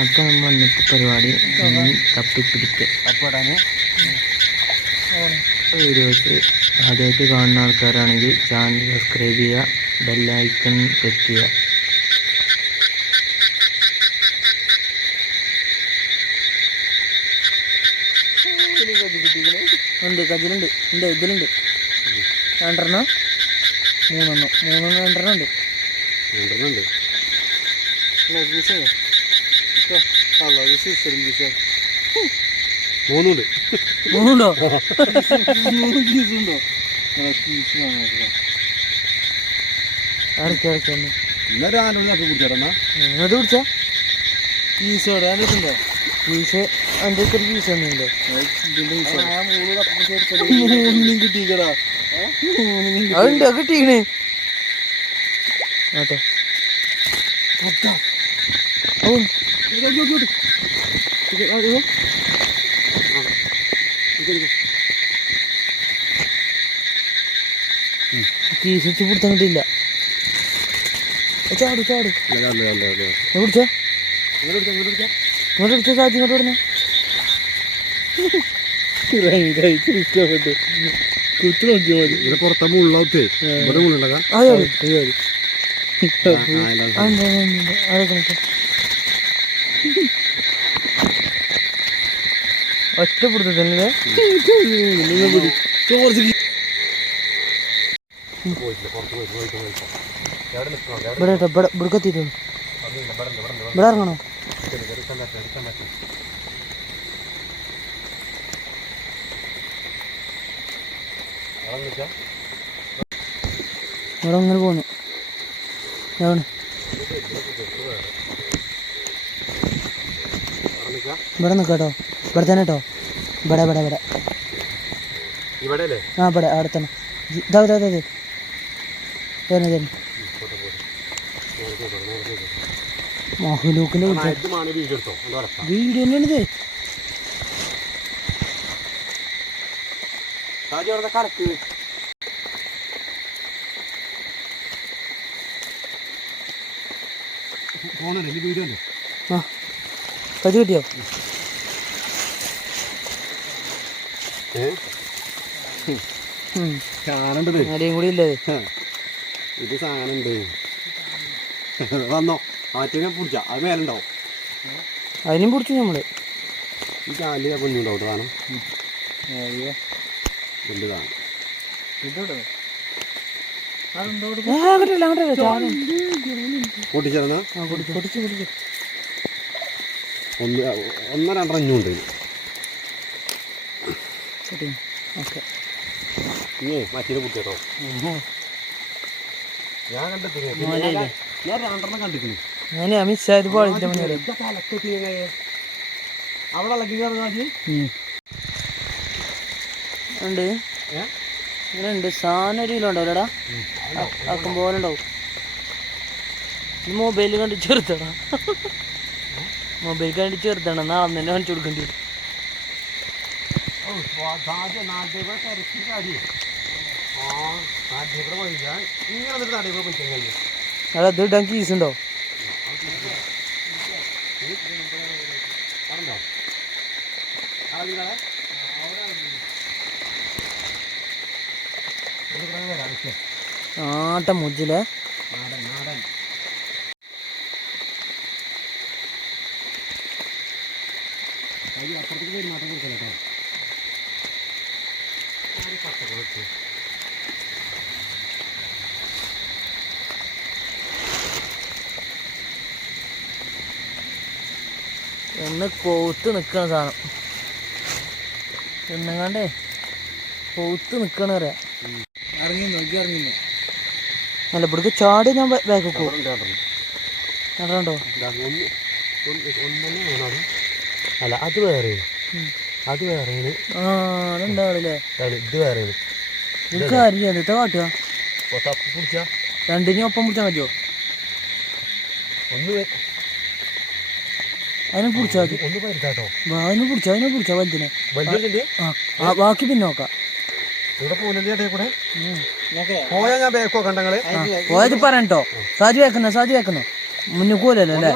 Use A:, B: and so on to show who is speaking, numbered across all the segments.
A: അപ്പം നമ്മൾ ഇന്നത്തെ പരിപാടി. തപ്പിപ്പിടിക്കൽ വീഡിയോസ് ആദ്യമായിട്ട് കാണുന്ന ആൾക്കാരാണെങ്കിൽ ചാനൽ സബ്സ്ക്രൈബ് ചെയ്യുക ബെല്ലൈക്കൺ ക്ലിക്ക് ചെയ്യുക. ഉണ്ട് കജിലുണ്ട്. ഉണ്ട് ഇതിലുണ്ട്. രണ്ടെണ്ണം? മൂന്നെണ്ണം. മൂന്നെണ്ണം രണ്ടെണ്ണം ഉണ്ട്.
B: രണ്ടെണ്ണുണ്ട് മൂന്നുണ്ട്.
A: മൂന്നുണ്ടോ? ഇറക്കി ഇറക്കി ഒന്ന്.
B: ഇന്നൊരു ആനോട് പിടിച്ചേട്ടാ
A: അത് പിടിച്ചാ?
B: ഈസോടെ അതിട്ടുണ്ടോ
A: പീസ് എന്റെ അടുത്തൊരു പീസ് ഒന്നുമില്ലേ
B: മൂന്നും കിട്ടിക്കടാ
A: അതുണ്ട് അത് കിട്ടീക്കണ് ആട്ടെ. ഓ വെച്ച് പിടുത്തം കിട്ടിയില്ല ചാട് ചാട് പിടിച്ചോ ഇങ്ങോട്ട് പിടിച്ചോ സാജി ഇങ്ങോട്ട് വിടുന്ന
B: കുത്തു നോക്കിയാ മതി ഇവിടെ പുറത്തെ മുള്ളത്തെ ഇവിടെ മുള്ളുണ്ടാകാം
A: അതെ അതെ അതെ അതെ പിടുത്തല്ലേ കേട്ടോ ഇവിടെ കത്തിയിട്ടുള്ളൂ ഇവിടെ അങ്ങനെ പോന്നു. ഇവിടെ നിൽക്കാം കേട്ടോ. ഇവിടെ തന്നെ കേട്ടോ. ഇവിടെ ഇവിടെ ഇവിടെ. ആ ഇവിടെ അവിടെ തന്നെ. ഇതാ ഇതാ ഇതാ. തന്നെ തന്നെ മഹുലൂക്കിന്റെ
B: വീഡിയോ
A: തന്നെയാണിത്
B: ഫോണല്ലേ വീഡിയോ അല്ലേ?
A: ആ. കജി കിട്ടിയോ.
B: കാണണ്ടത്
A: കൂടി ഇല്ലേ?
B: ഇത് സാധനമുണ്ട്. വന്നോ. ആറ്റിനെ പിടിച്ച. അത് മേലുണ്ടാവും.
A: അതിനും പിടിച്ചു നമ്മൾ.
B: ഈ കാലിൽ കുഞ്ഞുണ്ടാവും. സാധനം എന്ത് സാധനം പൊട്ടിച്ചേർന്ന
A: പൊടിച്ചു പൊടിച്ചു
B: ഒന്ന് ഒന്ന് രണ്ടോ അഞ്ഞുണ്ട്
A: ഓക്കെ.
B: ഇനി മാറ്റിനെ പിടിച്ചോ ഞാൻ
A: കണ്ടെത്തില്ല
B: ഞാൻ രണ്ടെണ്ണം കണ്ടിരിക്കുന്നു അവിടെ
A: ഉണ്ട്. അങ്ങനെ ഉണ്ട്. സാധനം ഒരു കിലോ ഉണ്ടാവില്ലടാ. ആക്കും പോലെ ഉണ്ടാവും. മൊബൈൽ കണ്ട് ചെറുതടാ മൊബൈൽ കണ്ടി ചെറുതാണ്. നാളെ തന്നെ കാണിച്ചു കൊടുക്കേണ്ടി വരും. അല്ല അത് ഇടാൻ കീസ് ഉണ്ടോ? ആട്ട മുജിലെ ഒന്ന് കൊത്ത് നിക്കണ സാധനം. തിന്നങ്ങാണ്ടേ കൊത്ത് നിക്കണ പറയാ
B: ഇറങ്ങി നോക്കി ഇറങ്ങി
A: അല്ല ഇവിടേക്ക് ചാടി ഞാൻ ബാക്ക് പോകും കണ്ടോ
B: അല്ല അത് വേറെ അത് വേറെ ഇത് വേറെ
A: രണ്ടിനും ഒപ്പം പിടിച്ചാൽ മതിയോ
B: ഒന്ന്
A: അതിനെ പിടിച്ചാൽ മതി.
B: ഒന്ന് പരിതാട്ടോ
A: വാ, അതിനെ പിടിച്ചാൽ അതിനെ പിടിച്ചാ വലുതിനെ.
B: വലിയ?
A: ആ ബാക്കി പിന്നെ നോക്കാം.
B: ഇവിടെ പോകുന്നില്ലേ കൂടെ. പോയാ ഞാൻ ബേക്കോ
A: കണ്ടങ്ങൾ. പോയത് പറഞ്ഞോ സാജി വെക്കുന്നോ സാജി വെക്കുന്നോ. മുന്നിൽ പോലല്ലോ അല്ലേ?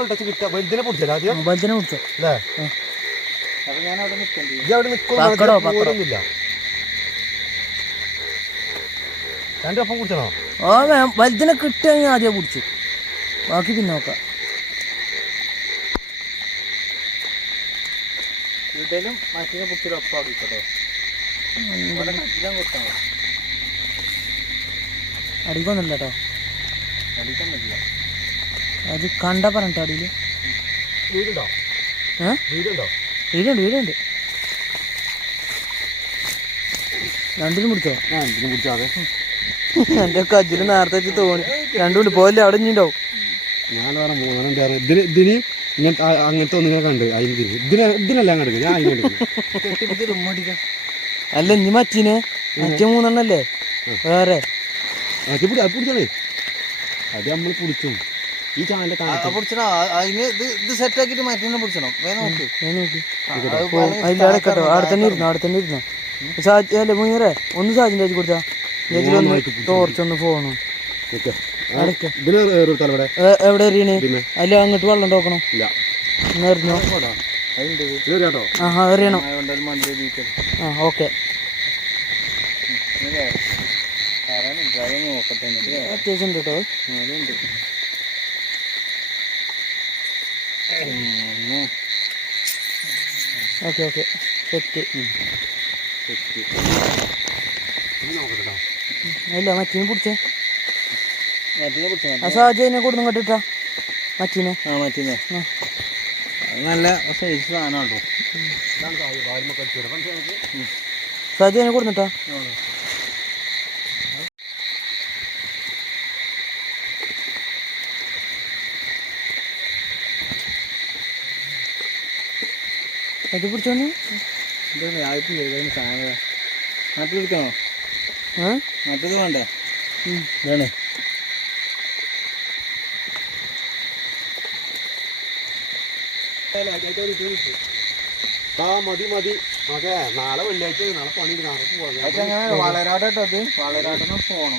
B: വലുതിനെ
A: പിടിച്ചോ.
B: അല്ലേ
A: അപ്പൊ ഞാൻ അവിടെ നിൽക്കണ്ടി
B: ഇജ്ജ് അവിടെ നിൽക്കും
A: പക്കടോ, പക്കടോ.
B: പോരൊന്നുമില്ല രണ്ടൊപ്പം കുടിച്ചണോ?
A: ആ വേ- വലുതിനെ കിട്ടുകയാണെങ്കിൽ ആദ്യം കുടിച്ചു. ബാക്കി പിന്നെ നോക്കാം.
C: മറ്റേ
A: അടിക്കൊന്നുമില്ല കേട്ടോ. അത് കണ്ട പറഞ്ഞിട്ടോ അടിയിൽ?
B: വീടുണ്ടോ?
A: ഏ?
B: വീടുണ്ടോ?
A: വീടുണ്ട് വീടുണ്ട് രണ്ടിനും പിടിച്ചോ
B: രണ്ടിനും പിടിച്ചാതെ
A: എന്റെ കജ്ജിൽ നേരത്തെ വെച്ച് തോന്നി. രണ്ടും ഉണ്ട്. പോയല്ലേ അവിടെ ഇഞ്ഞിണ്ടാവും
B: ഞാൻ വേറെ മൂന്നെണ്ണം ഇതിന് ഇതിന് ഇങ്ങനത്തെ അങ്ങനത്തെ ഒന്നിനെ കണ്ട്. അതിന് ഇതിനെ ഇതിനെല്ലാം കണ്ടു ഞാൻ അതിനെ
A: അല്ല ഇനി മറ്റീനെ? മറ്റേ മൂന്നെണ്ണല്ലേ? വേറെ.
B: അത് പിടി അത് പിടിച്ചോളേ. അത് നമ്മൾ പിടിച്ചു ഈ ചാനലിന്റെ കാലത്ത്
C: പിടിച്ചണോ. അതിന് ഇത് ഇത് സെറ്റ് ആക്കിയിട്ട് മറ്റേ പിടിച്ചണം. വേഗം നോക്ക്.
A: ഞാൻ നോക്കി.
C: അത്
A: ഓ, അതിന്റെ അവിടെ തന്നെ ഇരുന്നോ അവിടെ തന്നെ ഇരുന്നോ. സാജി അല്ലേ മുനിയറേ ഒന്ന് സാജിന്റെ കൊടുത്താ. ചേച്ചിലൊന്ന്
B: ടോർച്ച് ഒന്ന് തലവിടെ.
A: എവിടെ എറിയണേ? അല്ല അങ്ങോട്ട് വെള്ളം ടോക്കണം
B: ഇല്ല.
A: ഒന്ന് എറിഞ്ഞോ? ആ എറിയണം. ആ ഓക്കെ. അത്യാവശ്യം ഉണ്ട് കേട്ടോ
C: അതുണ്ട് ഉം.
A: Okay okay. സെറ്റ് അല്ല മറ്റീനെ പിടിച്ചേ.
C: മറ്റേ പിടിച്ചോ
A: മച്ചിനെ കൊടുന്ന് മറ്റീനെ.
C: ആ മച്ചിനെ നല്ല സൈസ് സാധനം കേട്ടോ
A: സാജിനെ കൊടുന്നിട്ടാ. അത് പിടിച്ചോന്ന് ഏ
C: മറ്റേത് വേണ്ടേ. ഇതാണ്.
B: ആ മതി മതി. മകേ നാളെ വെള്ളിയാഴ്ച നാളെ പണി നാളെ പോകാം
C: വളരാട്ടോ അത്. വളരാട്ടൊന്നും പോണം.